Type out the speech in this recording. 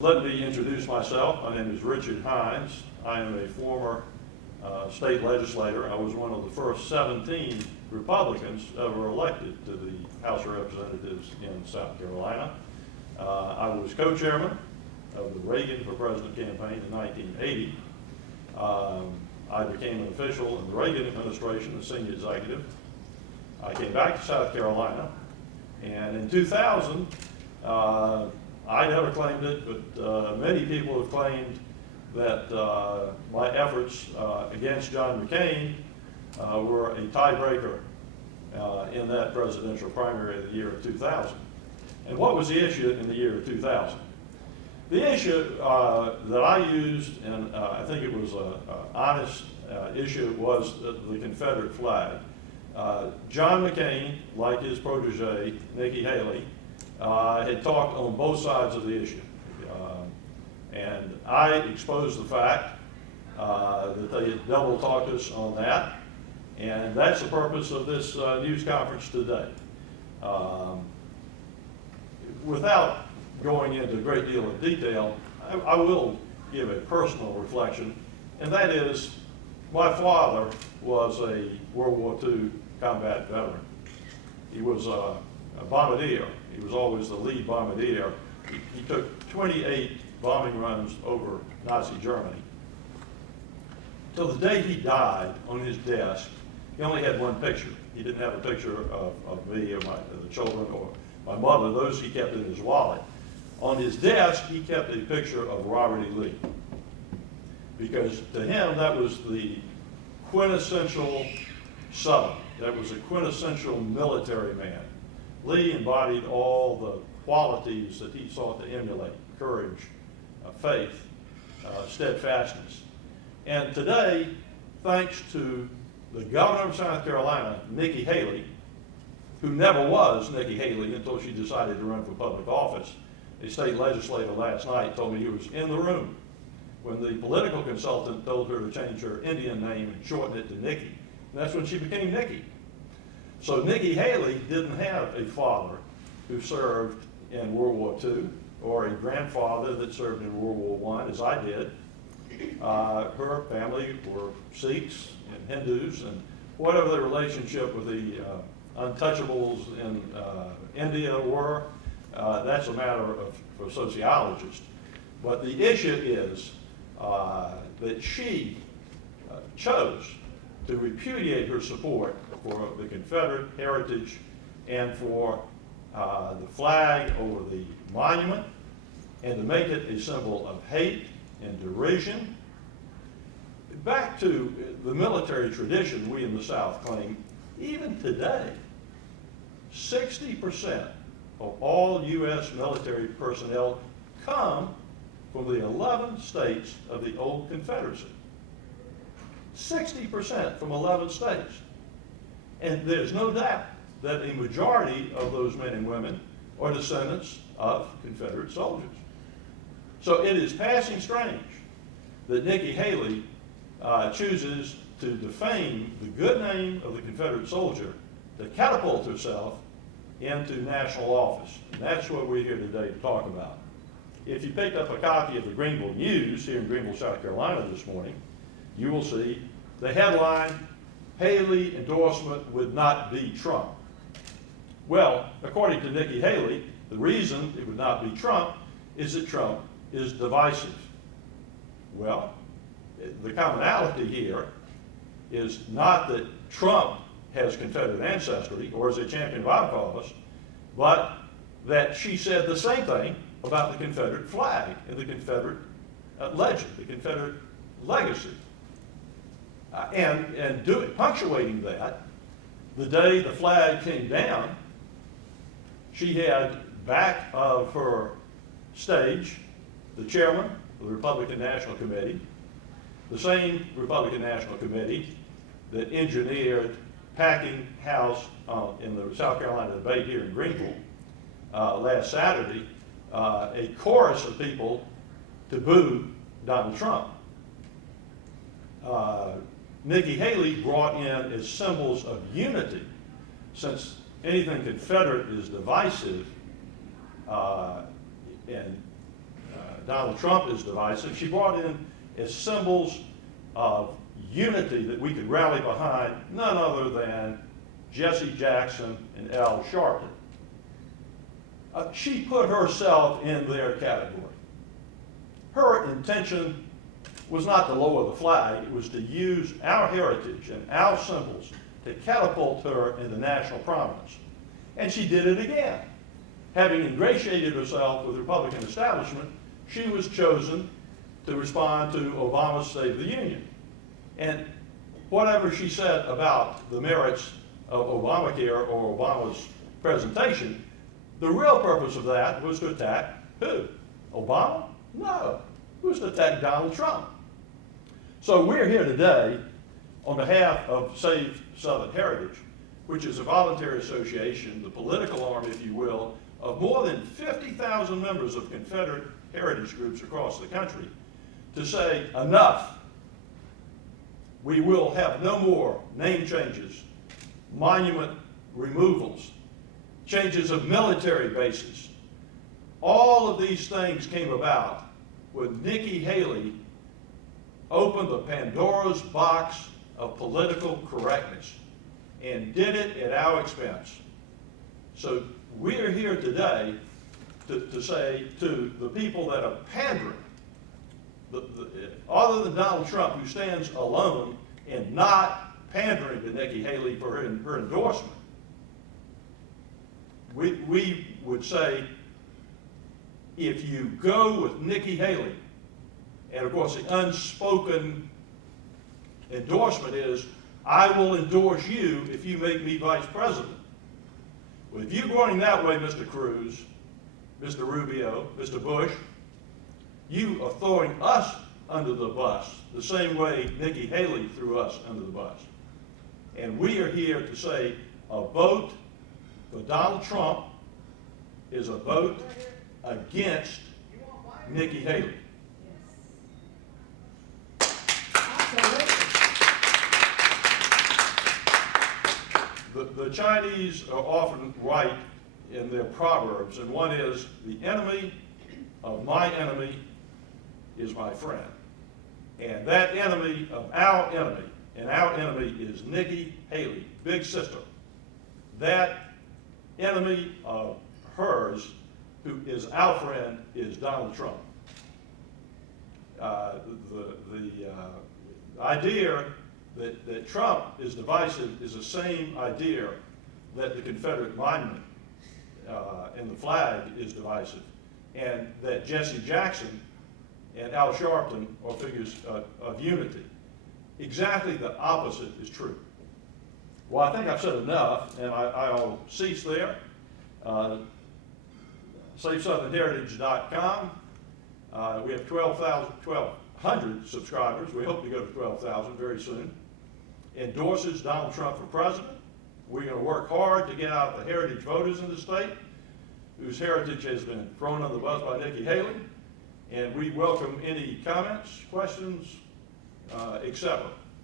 Let me introduce myself. My name is Richard Hines. I am a former state legislator. I was one of the first 17 Republicans ever elected to the House of Representatives in South Carolina. I was co-chairman of the Reagan for President campaign in 1980. I became an official in the Reagan administration, a senior executive. I came back to South Carolina, and in 2000, I never claimed it, but many people have claimed that my efforts against John McCain were a tiebreaker in that presidential primary of the year of 2000. And what was the issue in the year of 2000? The issue that I used, and I think it was an honest issue, was the Confederate flag. John McCain, like his protege, Nikki Haley, had talked on both sides of the issue. And I exposed the fact that they had double talked us on that. And that's the purpose of this news conference today. Without going into a great deal of detail, I will give a personal reflection, and that is my father was a World War II combat veteran. He was a bombardier. He was always the lead bombardier. He took 28 bombing runs over Nazi Germany. Till the day he died, on his desk, he only had one picture. He didn't have a picture of me or the children or my mother. Those he kept in his wallet. On his desk, he kept a picture of Robert E. Lee, because to him that was the quintessential Southern. That was a quintessential military man. Lee embodied all the qualities that he sought to emulate: courage, faith, steadfastness. And today, thanks to the governor of South Carolina, Nikki Haley, who never was Nikki Haley until she decided to run for public office. A state legislator last night told me he was in the room when the political consultant told her to change her Indian name and shorten it to Nikki. And that's when she became Nikki. So Nikki Haley didn't have a father who served in World War II or a grandfather that served in World War I, as I did. Her family were Sikhs and Hindus, and whatever the relationship with the untouchables in India were, that's a matter for sociologists. But the issue is that she chose to repudiate her support for the Confederate heritage and for the flag over the monument, and to make it a symbol of hate and derision. Back to the military tradition we in the South claim, even today, 60% of all U.S. military personnel come from the 11 states of the old Confederacy. 60% from 11 states. And there's no doubt that a majority of those men and women are descendants of Confederate soldiers. So it is passing strange that Nikki Haley chooses to defame the good name of the Confederate soldier to catapult herself into national office. And that's what we're here today to talk about. If you picked up a copy of the Greenville News here in Greenville, South Carolina this morning, you will see the headline, "Haley endorsement would not be Trump." Well, according to Nikki Haley, the reason it would not be Trump is that Trump is divisive. Well, the commonality here is not that Trump has Confederate ancestry or is a champion of our cause, but that she said the same thing about the Confederate flag and the Confederate legend, the Confederate legacy. Punctuating that, the day the flag came down, she had back of her stage the chairman of the Republican National Committee, the same Republican National Committee that engineered packing house in the South Carolina debate here in Greenville last Saturday, a chorus of people to boo Donald Trump. Nikki Haley brought in as symbols of unity, since anything Confederate is divisive, and Donald Trump is divisive. She brought in as symbols of unity that we could rally behind none other than Jesse Jackson and Al Sharpton. She put herself in their category. Her intention was not to lower the flag, it was to use our heritage and our symbols to catapult her into national prominence. And she did it again. Having ingratiated herself with the Republican establishment, she was chosen to respond to Obama's State of the Union. And whatever she said about the merits of Obamacare or Obama's presentation, the real purpose of that was to attack who? Obama? No. It was to attack Donald Trump. So we're here today on behalf of Save Southern Heritage, which is a voluntary association, the political arm, if you will, of more than 50,000 members of Confederate heritage groups across the country, to say enough. We will have no more name changes, monument removals, changes of military bases. All of these things came about when Nikki Haley opened the Pandora's box of political correctness and did it at our expense. So we're here today to say to the people that are pandering, other than Donald Trump, who stands alone in not pandering to Nikki Haley for her endorsement, we would say, if you go with Nikki Haley, and of course the unspoken endorsement is, I will endorse you if you make me vice president. Well, if you're going that way, Mr. Cruz, Mr. Rubio, Mr. Bush, you are throwing us under the bus the same way Nikki Haley threw us under the bus. And we are here to say a vote for Donald Trump is a vote against Nikki Haley. The Chinese are often right in their proverbs, and one is, the enemy of my enemy is my friend. And that enemy of our enemy, and our enemy is Nikki Haley, big sister. That enemy of hers, who is our friend, is Donald Trump. The idea that Trump is divisive is the same idea that the Confederate monument and the flag is divisive, and that Jesse Jackson and Al Sharpton are figures of unity. Exactly the opposite is true. Well, I think I've said enough, and I'll cease there. SaveSouthernHeritage.com. We have 1,200 subscribers. We hope to go to 12,000 very soon. Endorses Donald Trump for president. We're going to work hard to get out the heritage voters in the state, whose heritage has been thrown on the bus by Nikki Haley. And we welcome any comments, questions, etc.